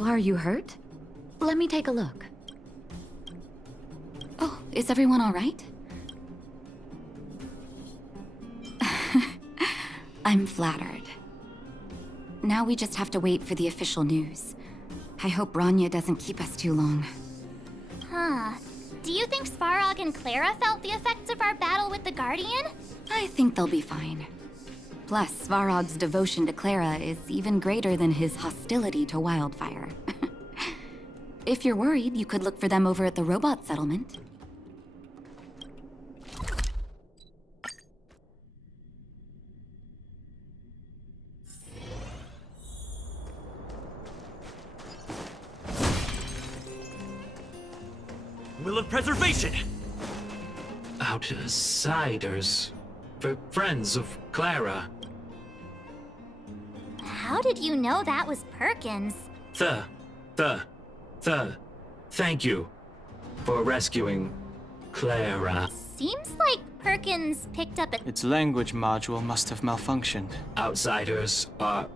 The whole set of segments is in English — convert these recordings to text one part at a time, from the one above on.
Are you hurt? Let me take a look. Oh, is everyone all right? I'm flattered. Now we just have to wait for the official news. I hope Rania doesn't keep us too long. Huh. Do you think Svarog and Clara felt the effects of our battle with the Guardian? I think they'll be fine. Plus, Svarog's devotion to Clara is even greater than his hostility to Wildfire. If you're worried, you could look for them over at the robot settlement. Will of Preservation! Outsiders. Friends of Clara. How did you know that was Perkins? Thank you for rescuing Clara. Seems like Perkins picked up a... Its language module must have malfunctioned. Outsiders are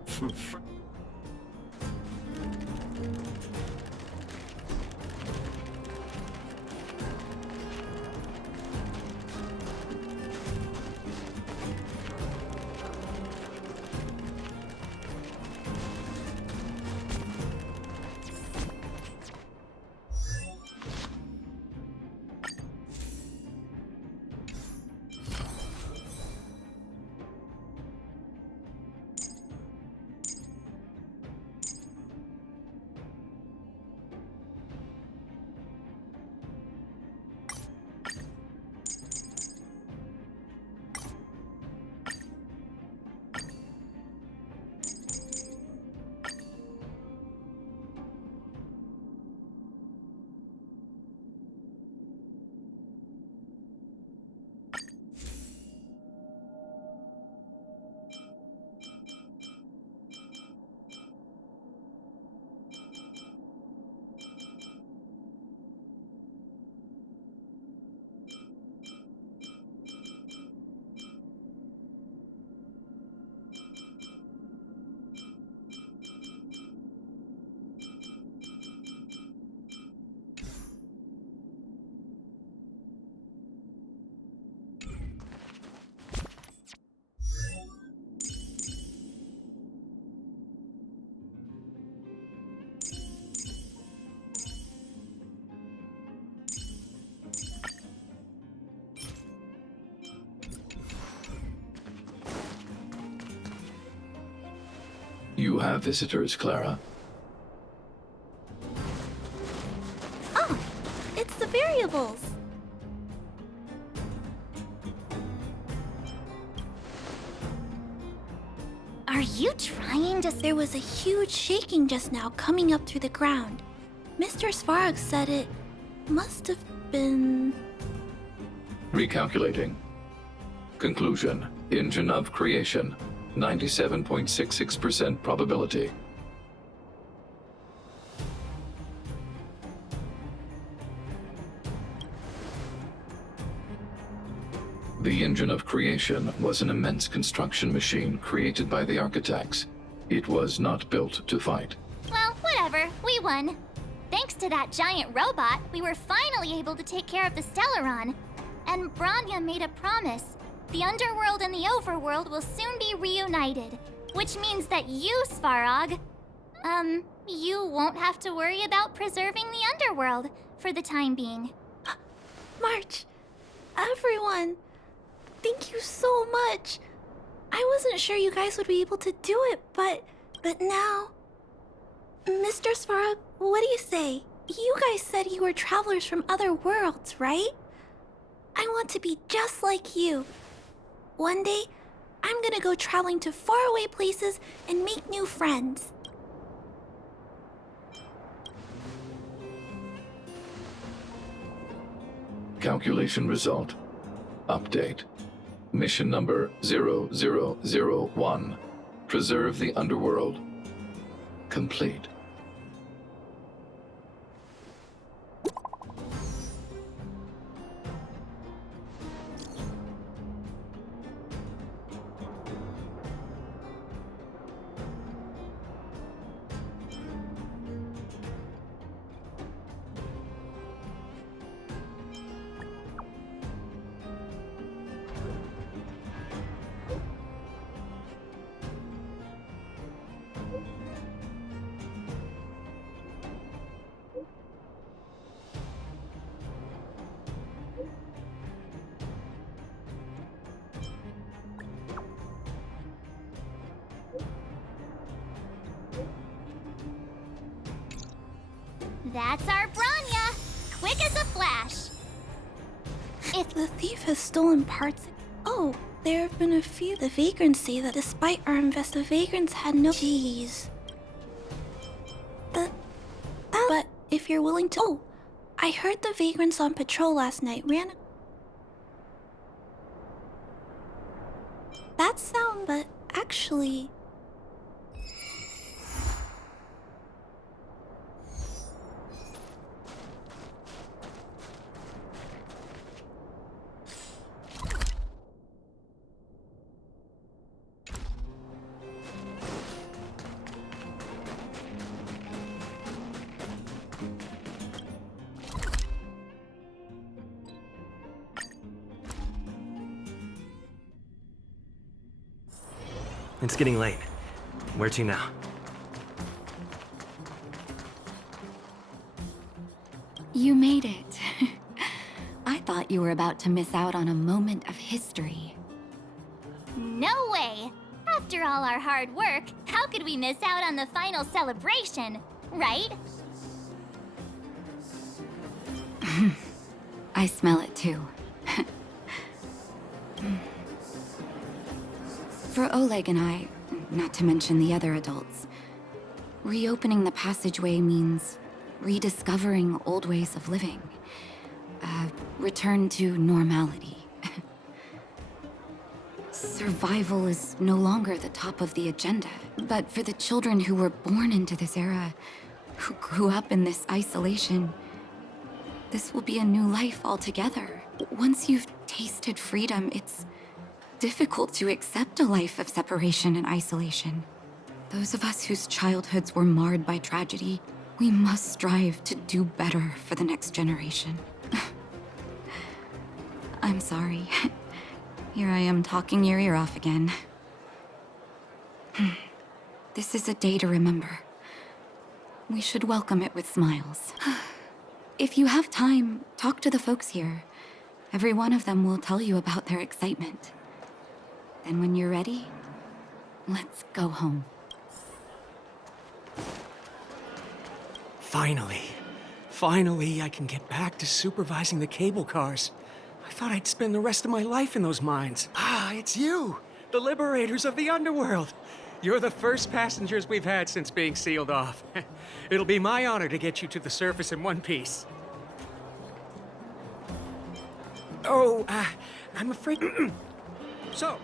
You have visitors, Clara. Oh, it's the variables. Are you trying to... There was a huge shaking just now coming up through the ground. Mr. Svarog said it must have been... Recalculating. Conclusion. Engine of creation. 97.66% probability. The engine of creation was an immense construction machine created by the architects. It was not built to fight. Well, whatever. We won. Thanks to that giant robot, we were finally able to take care of the Stellaron. And Branya made a promise. The underworld and the overworld will soon be reunited. Which means that you, Svarog, you won't have to worry about preserving the underworld for the time being. March, everyone, thank you so much. I wasn't sure you guys would be able to do it, but now... Mr. Svarog, what do you say? You guys said you were travelers from other worlds, right? I want to be just like you. One day, I'm gonna go traveling to faraway places and make new friends. Calculation result. Update. Mission number 0001. Preserve the underworld. Complete. That's our Branya! Quick as a flash! If The thief has stolen parts. Oh, there have been a few. The vagrants say that despite our the vagrants had no. Jeez. But if you're willing to. Oh, I heard the vagrants on patrol last night ran. That sound, but actually. It's getting late. Where to now? You made it. I thought you were about to miss out on a moment of history. no way! After all our hard work, how could we miss out on the final celebration, right? I smell it too. For Oleg and I, not to mention the other adults, reopening the passageway means rediscovering old ways of living. Return to normality. Survival is no longer the top of the agenda, but for the children who were born into this era, who grew up in this isolation, this will be a new life altogether. Once you've tasted freedom, it's difficult to accept a life of separation and isolation. Those of us whose childhoods were marred by tragedy, we must strive to do better for the next generation. I'm sorry. Here I am talking your ear off again. This is a day to remember. We should welcome it with smiles. If you have time, talk to the folks here. Every one of them will tell you about their excitement. Then when you're ready, let's go home. Finally, I can get back to supervising the cable cars. I thought I'd spend the rest of my life in those mines. Ah, it's you, the liberators of the underworld. You're the first passengers we've had since being sealed off. It'll be my honor to get you to the surface in one piece. Oh, I'm afraid... So...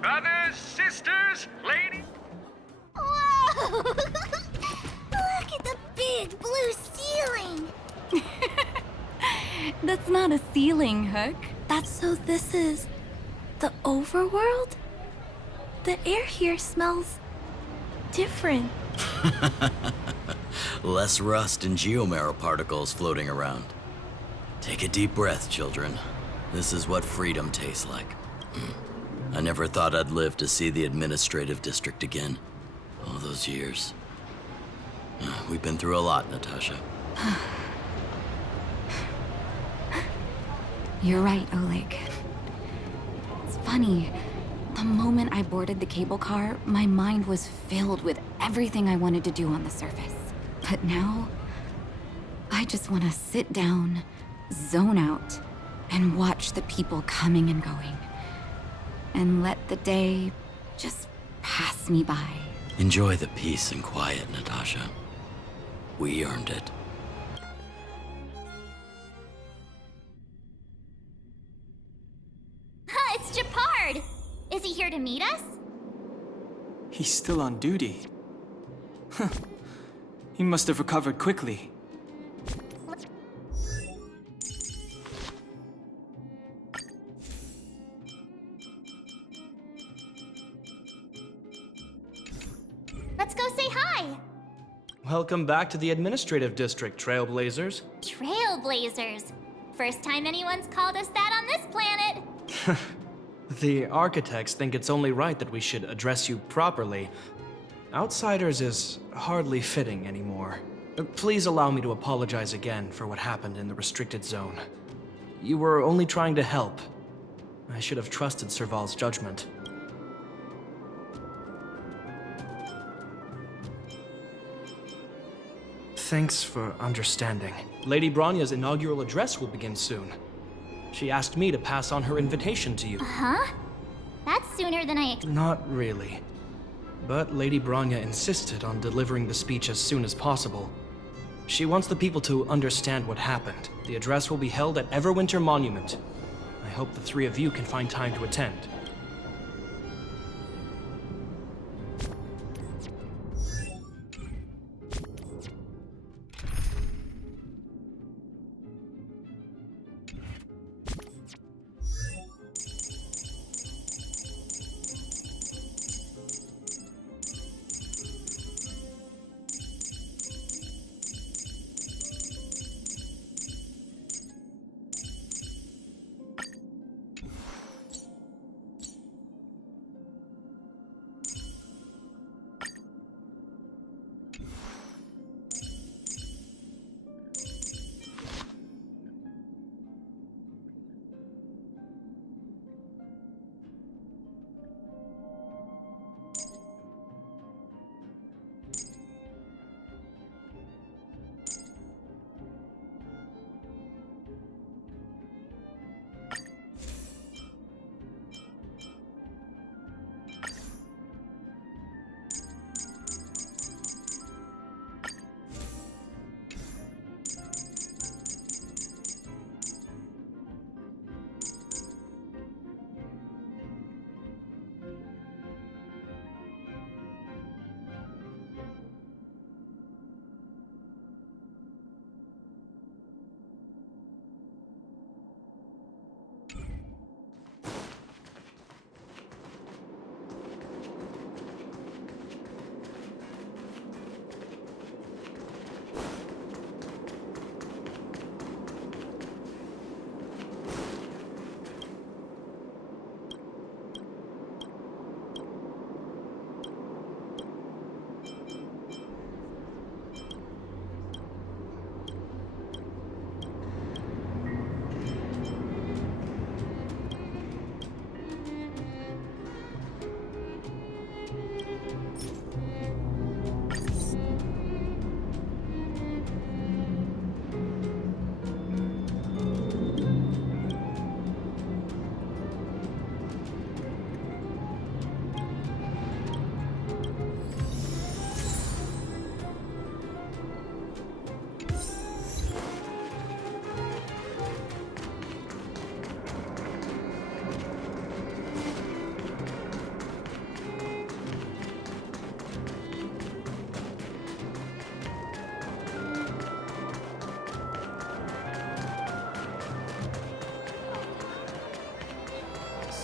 Brothers, sisters, ladies... Whoa! Look at the big blue ceiling! That's not a ceiling, Hook. So this is the overworld? The air here smells different. Less rust and geomarrow particles floating around. Take a deep breath, children. This is what freedom tastes like. I never thought I'd live to see the administrative district again. All those years. We've been through a lot, Natasha. You're right, Oleg. It's funny. The moment I boarded the cable car, my mind was filled with everything I wanted to do on the surface. But now, I just want to sit down, zone out, and watch the people coming and going. And let the day just pass me by. Enjoy the peace and quiet, Natasha. We earned it. It's Japard! Is he here to meet us? He's still on duty. Huh. He must have recovered quickly. Let's go say hi! Welcome back to the administrative district, Trailblazers. Trailblazers. First time anyone's called us that on this planet. The architects think it's only right that we should address you properly. Outsiders is hardly fitting anymore. Please allow me to apologize again for what happened in the restricted zone. You were only trying to help. I should have trusted Serval's judgment. Thanks for understanding. Lady Bronya's inaugural address will begin soon. She asked me to pass on her invitation to you. Huh? That's sooner than I... Not really. But Lady Bronya insisted on delivering the speech as soon as possible. She wants the people to understand what happened. The address will be held at Everwinter Monument. I hope the three of you can find time to attend.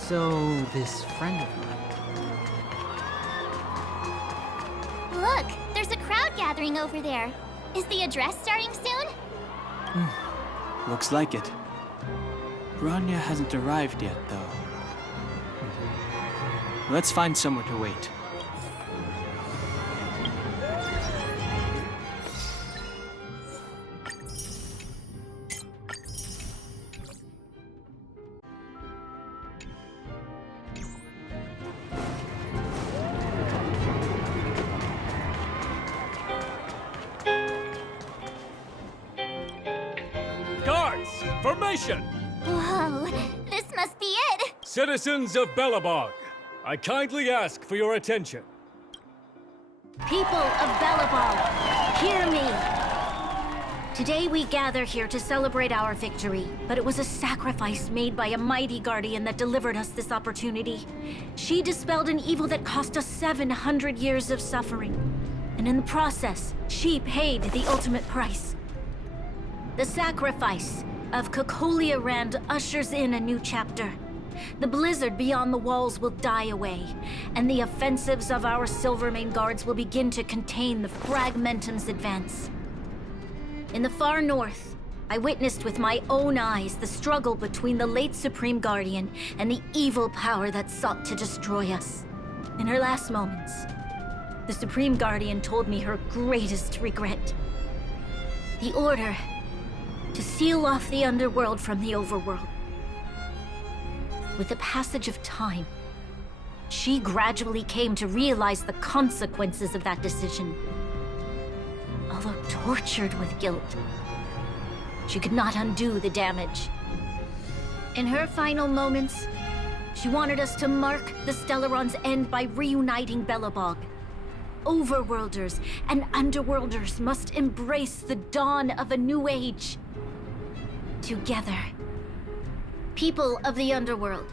So, this friend of mine... Look, there's a crowd gathering over there. Is the address starting soon? Looks like it. Bronya hasn't arrived yet, though. Let's find somewhere to wait. Guards, formation! Whoa, this must be it! Citizens of Belobog, I kindly ask for your attention. People of Belobog, hear me! Today we gather here to celebrate our victory, but it was a sacrifice made by a mighty guardian that delivered us this opportunity. She dispelled an evil that cost us 700 years of suffering. And in the process, she paid the ultimate price. The sacrifice of Cocolia Rand ushers in a new chapter. The blizzard beyond the walls will die away, and the offensives of our Silvermane guards will begin to contain the Fragmentum's advance. In the far north, I witnessed with my own eyes the struggle between the late Supreme Guardian and the evil power that sought to destroy us. In her last moments, the Supreme Guardian told me her greatest regret. The order to seal off the underworld from the overworld. With the passage of time, she gradually came to realize the consequences of that decision. although tortured with guilt, she could not undo the damage. In her final moments, she wanted us to mark the Stellaron's end by reuniting Belobog. Overworlders and Underworlders must embrace the dawn of a new age. Together. People of the Underworld,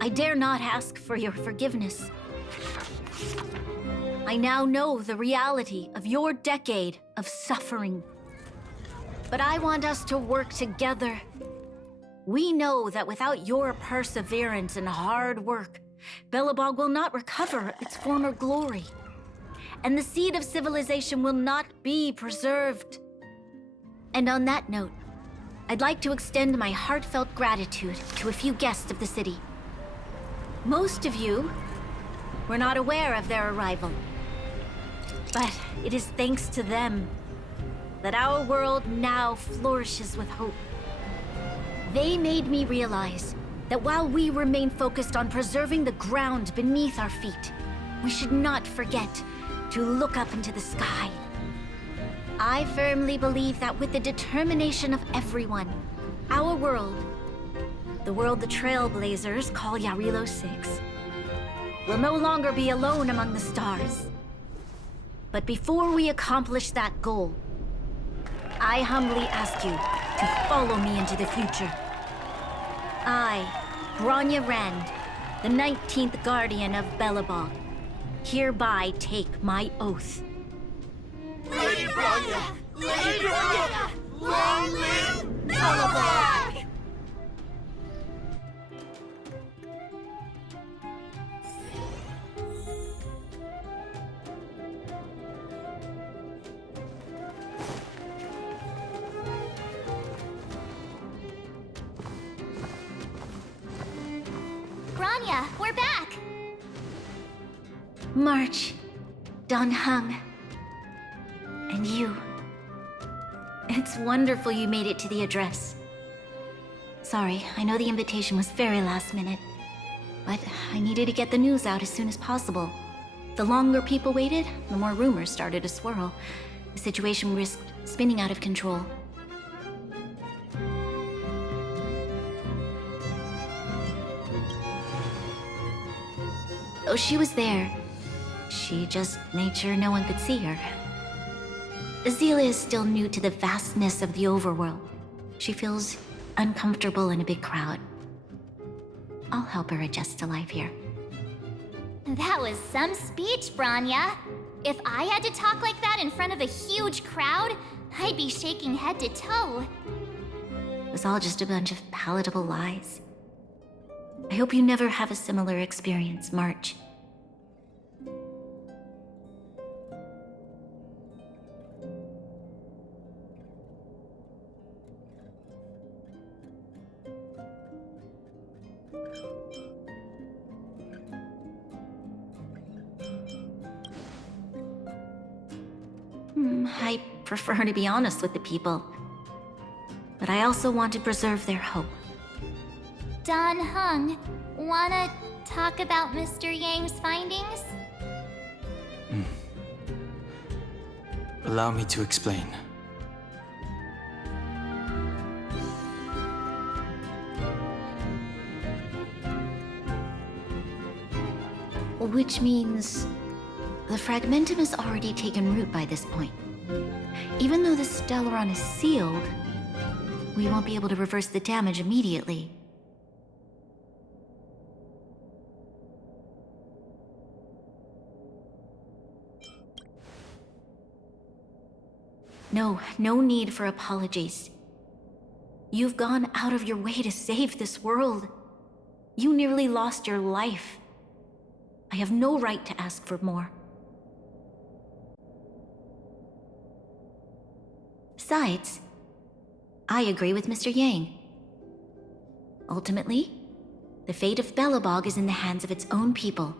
I dare not ask for your forgiveness. I now know the reality of your decade of suffering. But I want us to work together. We know that without your perseverance and hard work, Belobog will not recover its former glory. And the seed of civilization will not be preserved. And on that note, I'd like to extend my heartfelt gratitude to a few guests of the city. Most of you were not aware of their arrival. But it is thanks to them that our world now flourishes with hope. They made me realize that while we remain focused on preserving the ground beneath our feet, we should not forget to look up into the sky. I firmly believe that with the determination of everyone, our world, the world the Trailblazers call Yarilo 6, will no longer be alone among the stars. But before we accomplish that goal, I humbly ask you to follow me into the future. I, Bronya Rand, the 19th Guardian of Belobog, hereby take my oath. Lady Bronya! Lady Bronya! Long live Belobog! Bronya, we're back! March, Dan Heng, and you. It's wonderful you made it to the address. Sorry, I know the invitation was very last minute, but I needed to get the news out as soon as possible. The longer people waited, the more rumors started to swirl. The situation risked spinning out of control. Oh, she was there. She just made sure no one could see her. Azila is still new to the vastness of the overworld. She feels uncomfortable in a big crowd. I'll help her adjust to life here. That was some speech, Bronya. If I had to talk like that in front of a huge crowd, I'd be shaking head to toe. It was all just a bunch of palatable lies. I hope you never have a similar experience, March. I prefer to be honest with the people. But I also want to preserve their hope. Dan Heng, wanna talk about Mr. Yang's findings? Allow me to explain. Which means the fragmentum has already taken root by this point. Even though the Stellaron is sealed, we won't be able to reverse the damage immediately. No need for apologies. You've gone out of your way to save this world. You nearly lost your life. I have no right to ask for more. Besides, I agree with Mr. Yang. Ultimately, the fate of Belobog is in the hands of its own people.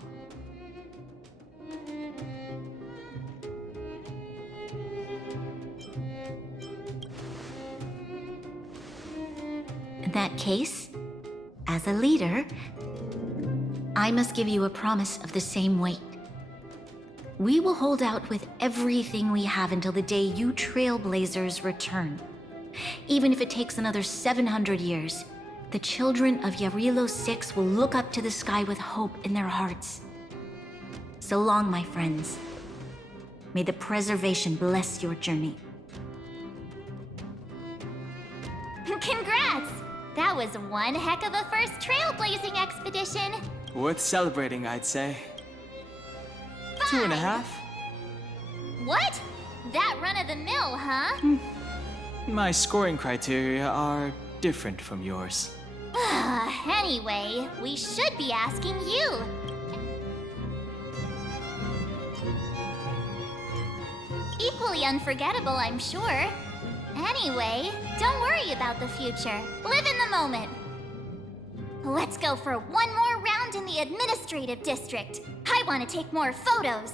In that case, as a leader, I must give you a promise of the same weight. We will hold out with everything we have until the day you Trailblazers return. Even if it takes another 700 years, the children of Yarilo 6 will look up to the sky with hope in their hearts. So long, my friends. May the preservation bless your journey. Congrats! That was one heck of a first trailblazing expedition. Worth celebrating, I'd say. 2.5. What? That run-of-the-mill, huh? My scoring criteria are different from yours. Anyway, we should be asking you. Equally unforgettable, I'm sure. Anyway, don't worry about the future. Live in the moment. Let's go for one more round in the administrative district. I want to take more photos.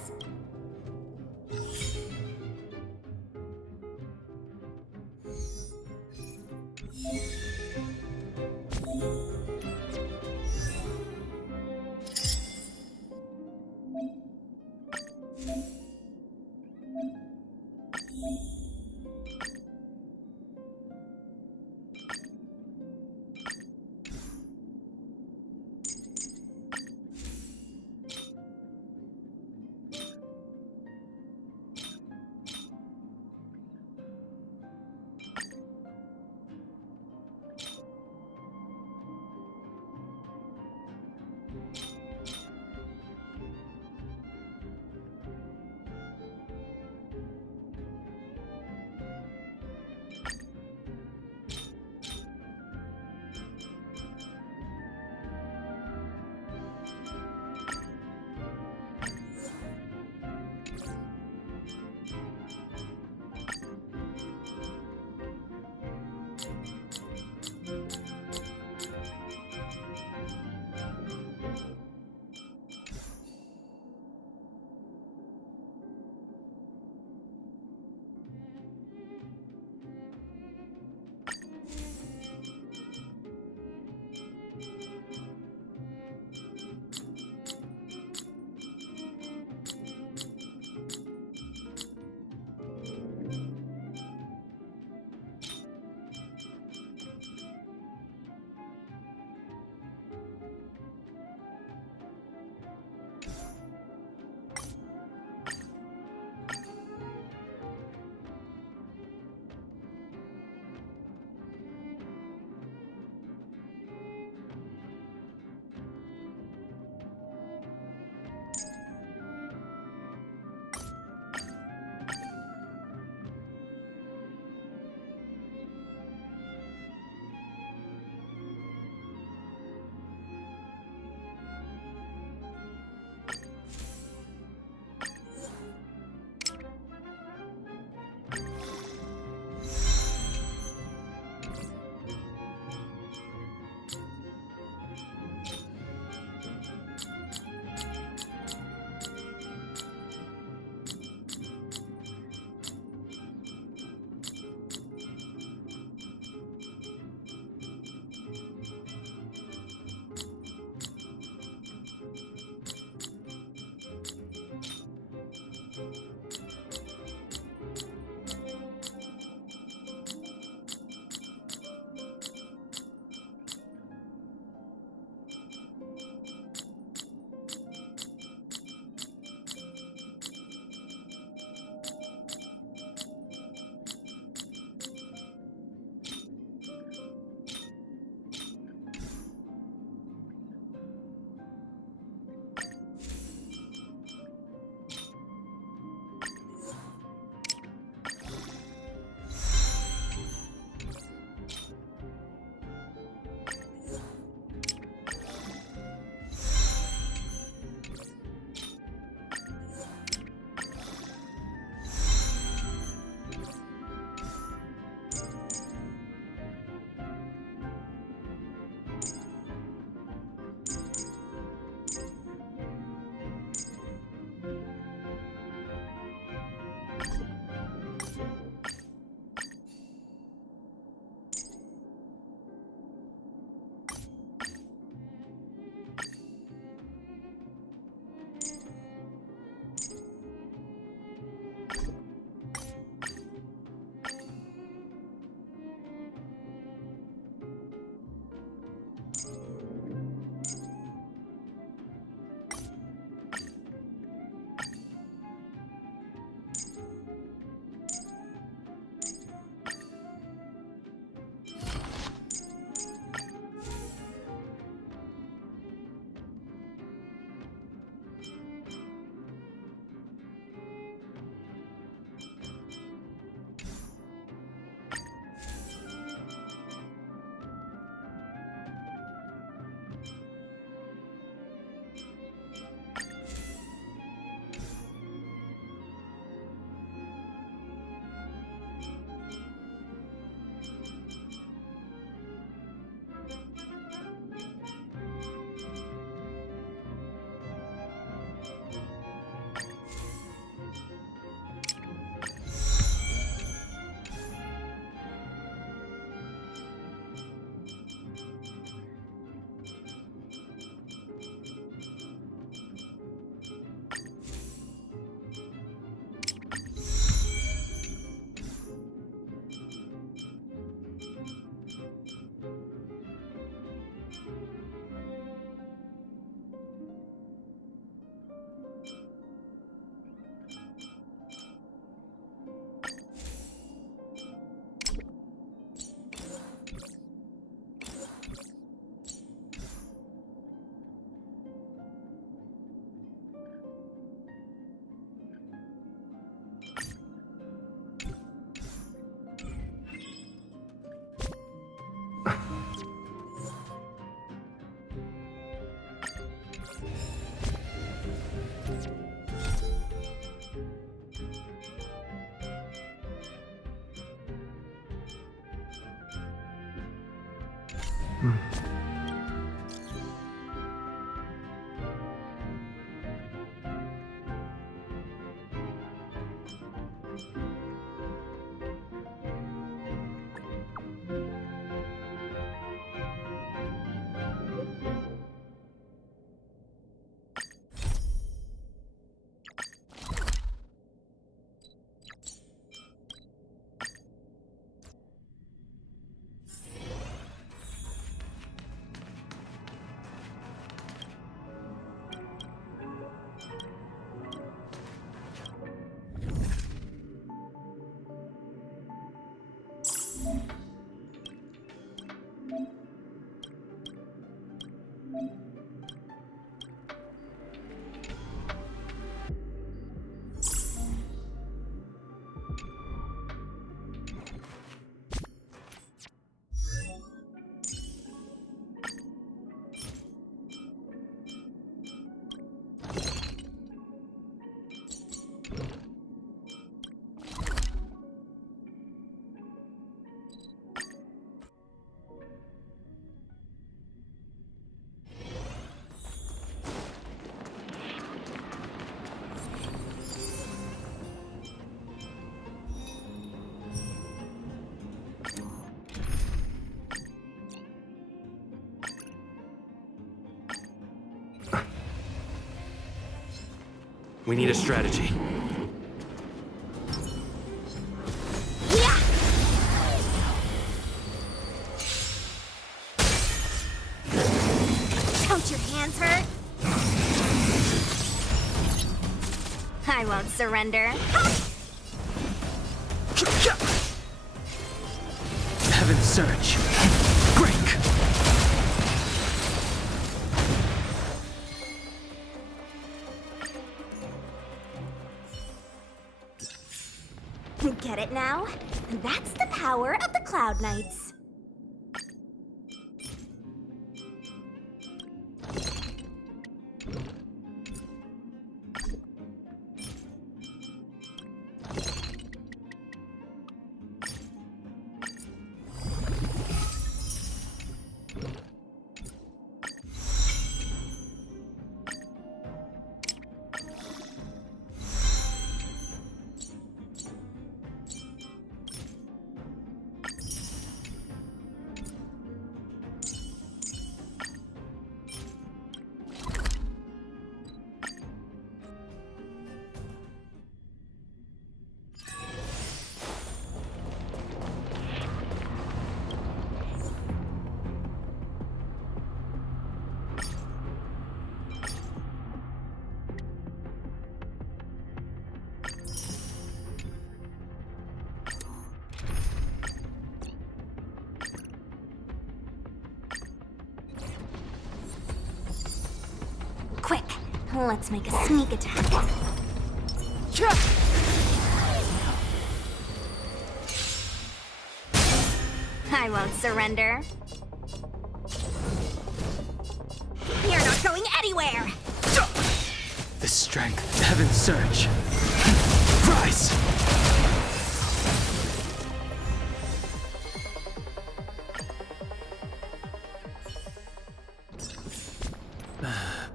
We need a strategy. Don't your hands hurt? I won't surrender. Heaven's Surge. Break! Get it now? That's the power of the Cloud Knights. Quick, let's make a sneak attack. I won't surrender. You're not going anywhere! The strength, Heaven's Surge. Rise!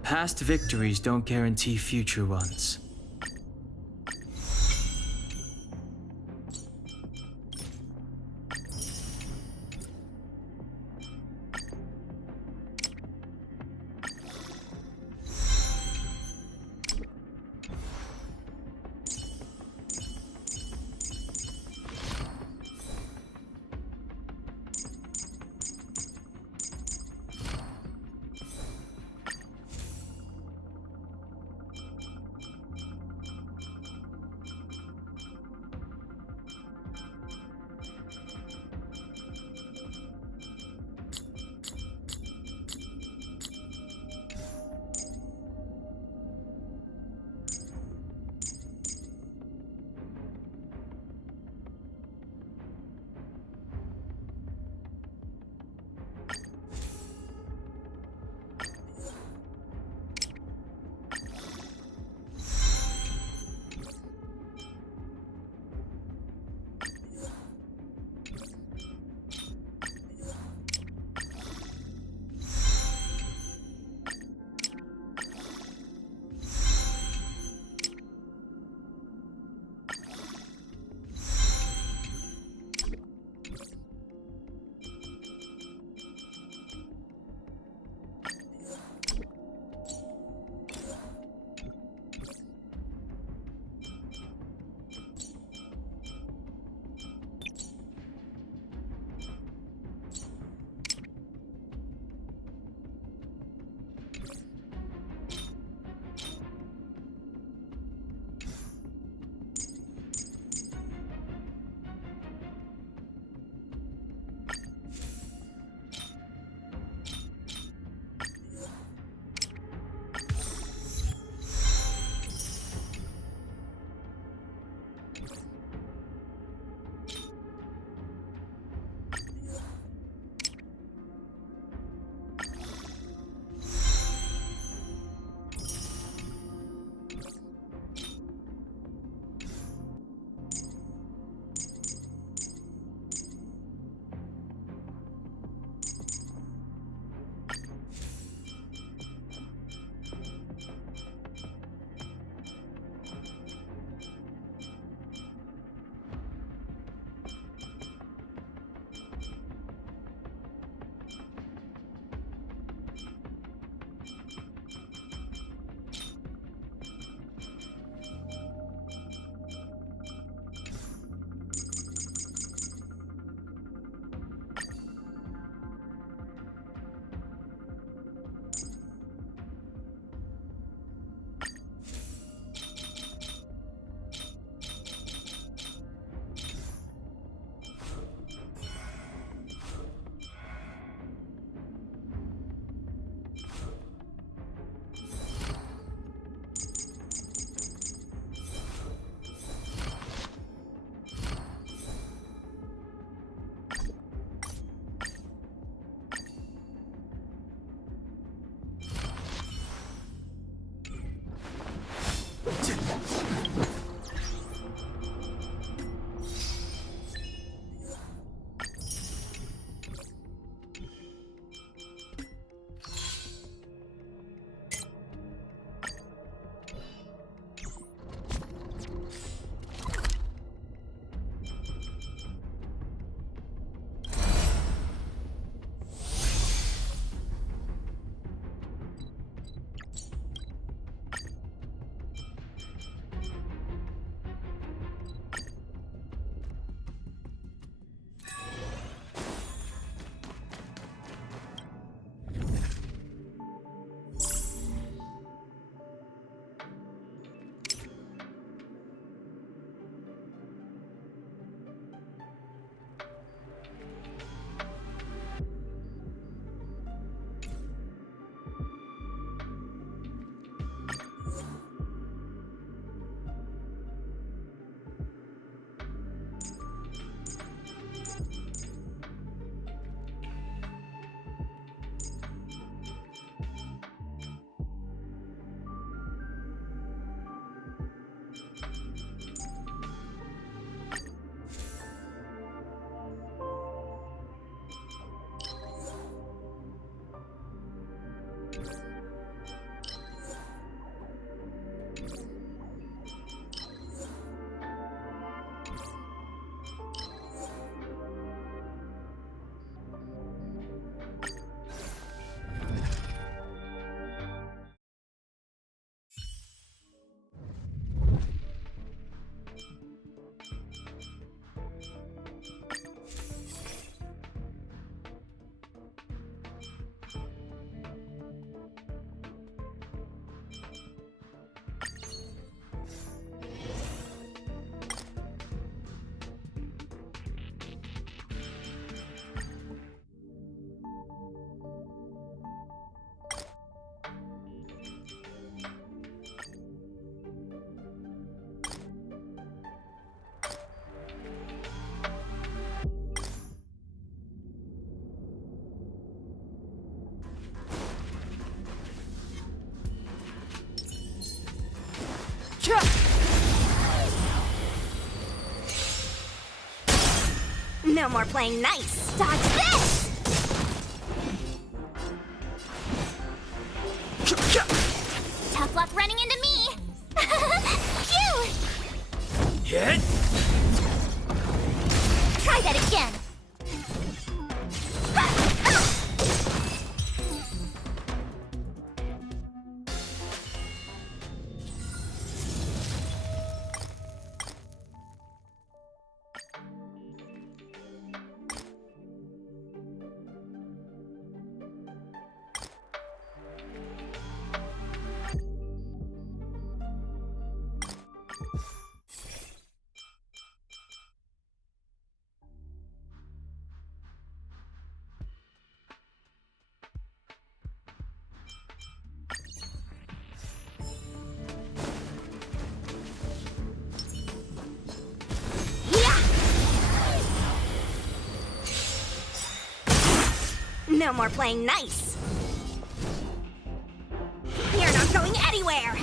Past victories don't guarantee future ones. No more playing nice. Dodge this! Tough luck running into me! Phew! Hit! Try that again! No more playing nice. You're not going anywhere.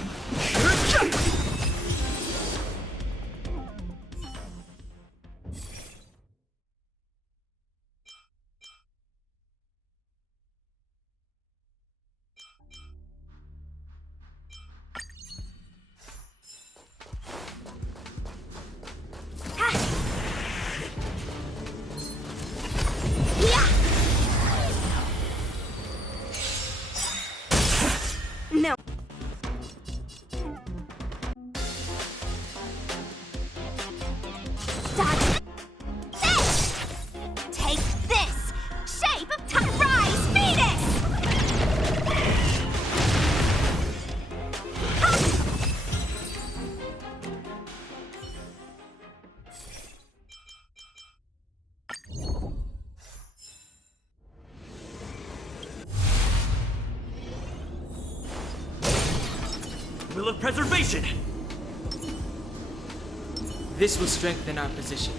No. Dodge this! Take this! Shape of Rise Venus! Will of preservation! This will strengthen our position.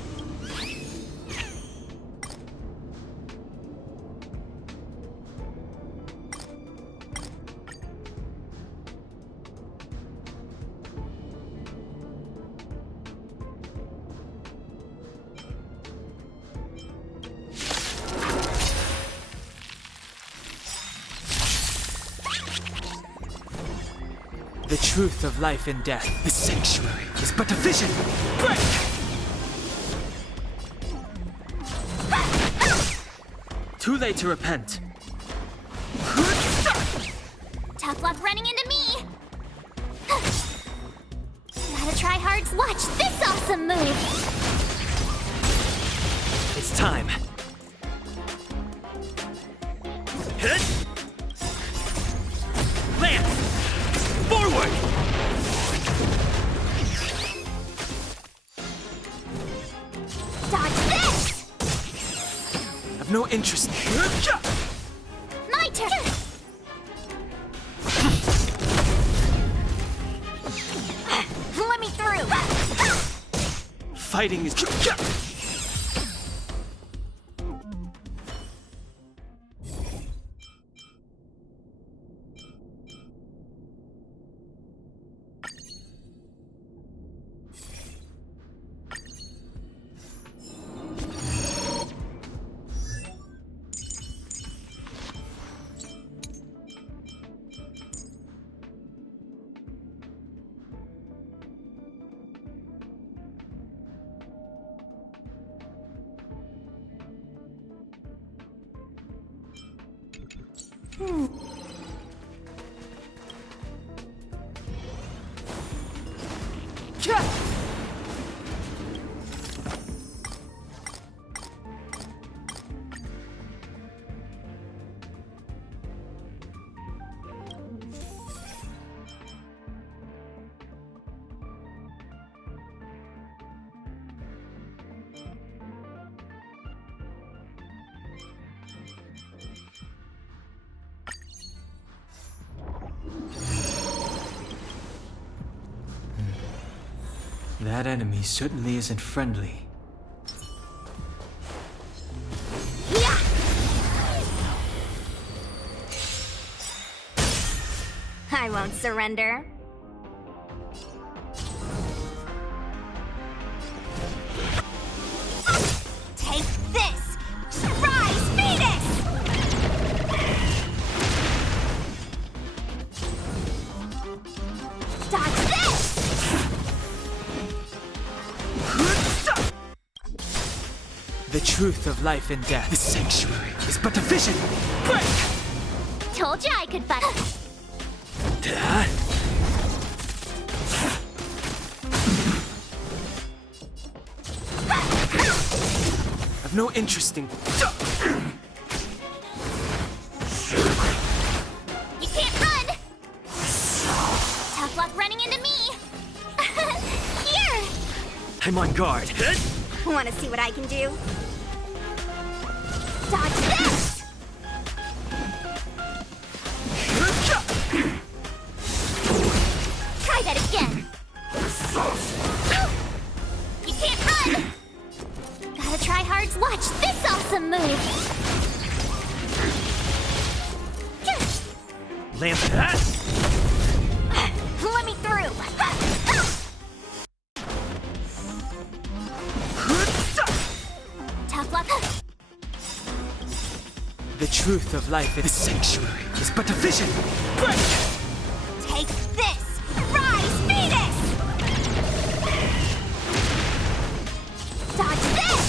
The truth of life and death. The sanctuary is but a vision. Break! Too late to repent. Tough luck running into me! Gotta try hard. Watch this awesome move! It's time. Hit! Lance! Forward! Dodge this! I've no interest. My turn! Let me through! Fighting is... That enemy certainly isn't friendly. I won't surrender. Take The truth of life and death. The sanctuary is but a vision. Break! Told you I could fight. I've no interest in. You can't run! Tough luck running into me! Here! I'm on guard. Want to see what I can do? Dodge this! Try that again! You can't run! Gotta try hard to watch this awesome move! Lamp that! Let me through! Tough luck. The truth of life is. The sanctuary is but a vision. Break! Take this! Rise, Venus! Dodge this!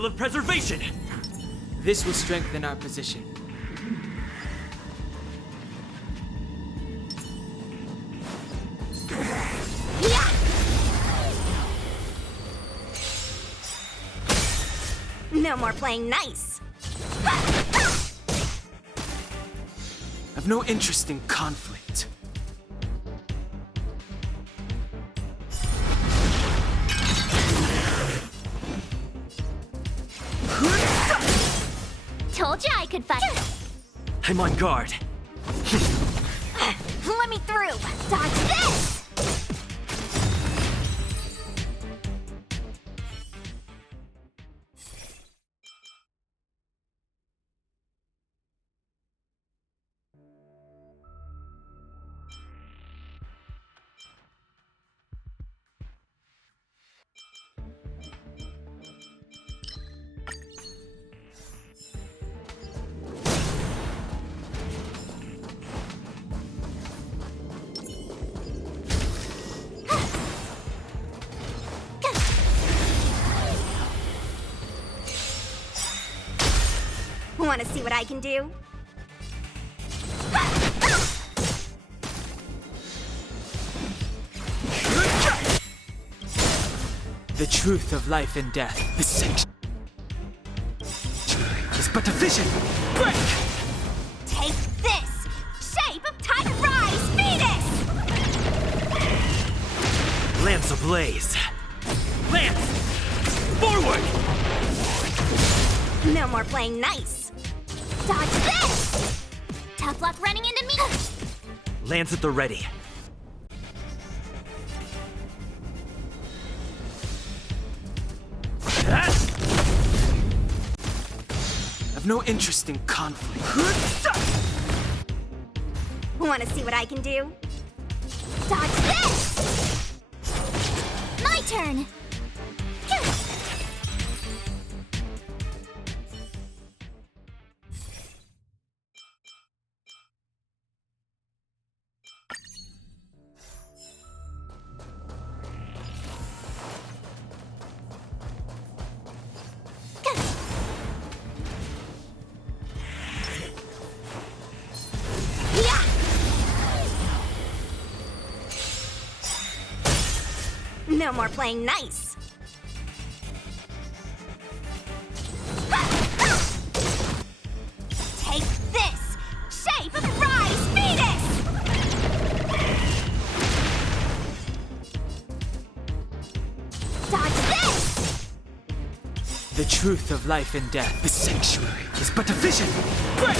will of preservation! This will strengthen our position. No more playing nice. I've no interest in conflict. Told you I could fight. I'm on guard. Let me through. Dodge this! Want to see what I can do? The truth of life and death. The section is but a vision. Break! Take this! Shape of Titan Rise Fetus! Lance ablaze! Lance! Forward! No more playing nice. Dodge this! Tough luck running into me. Lance at the ready. I've no interest in conflict. Want to see what I can do? Dodge this! My turn. No more playing nice. Take this! Shape of Rise Fetus! Dodge this! The truth of life and death. The sanctuary is but a vision. Break!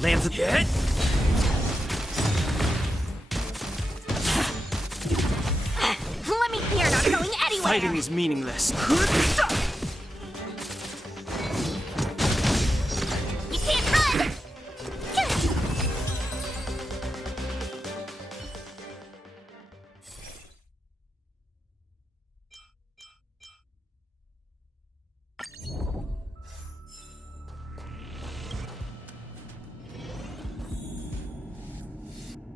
Lands at the head. Let me be here, not going anywhere! Fighting is meaningless.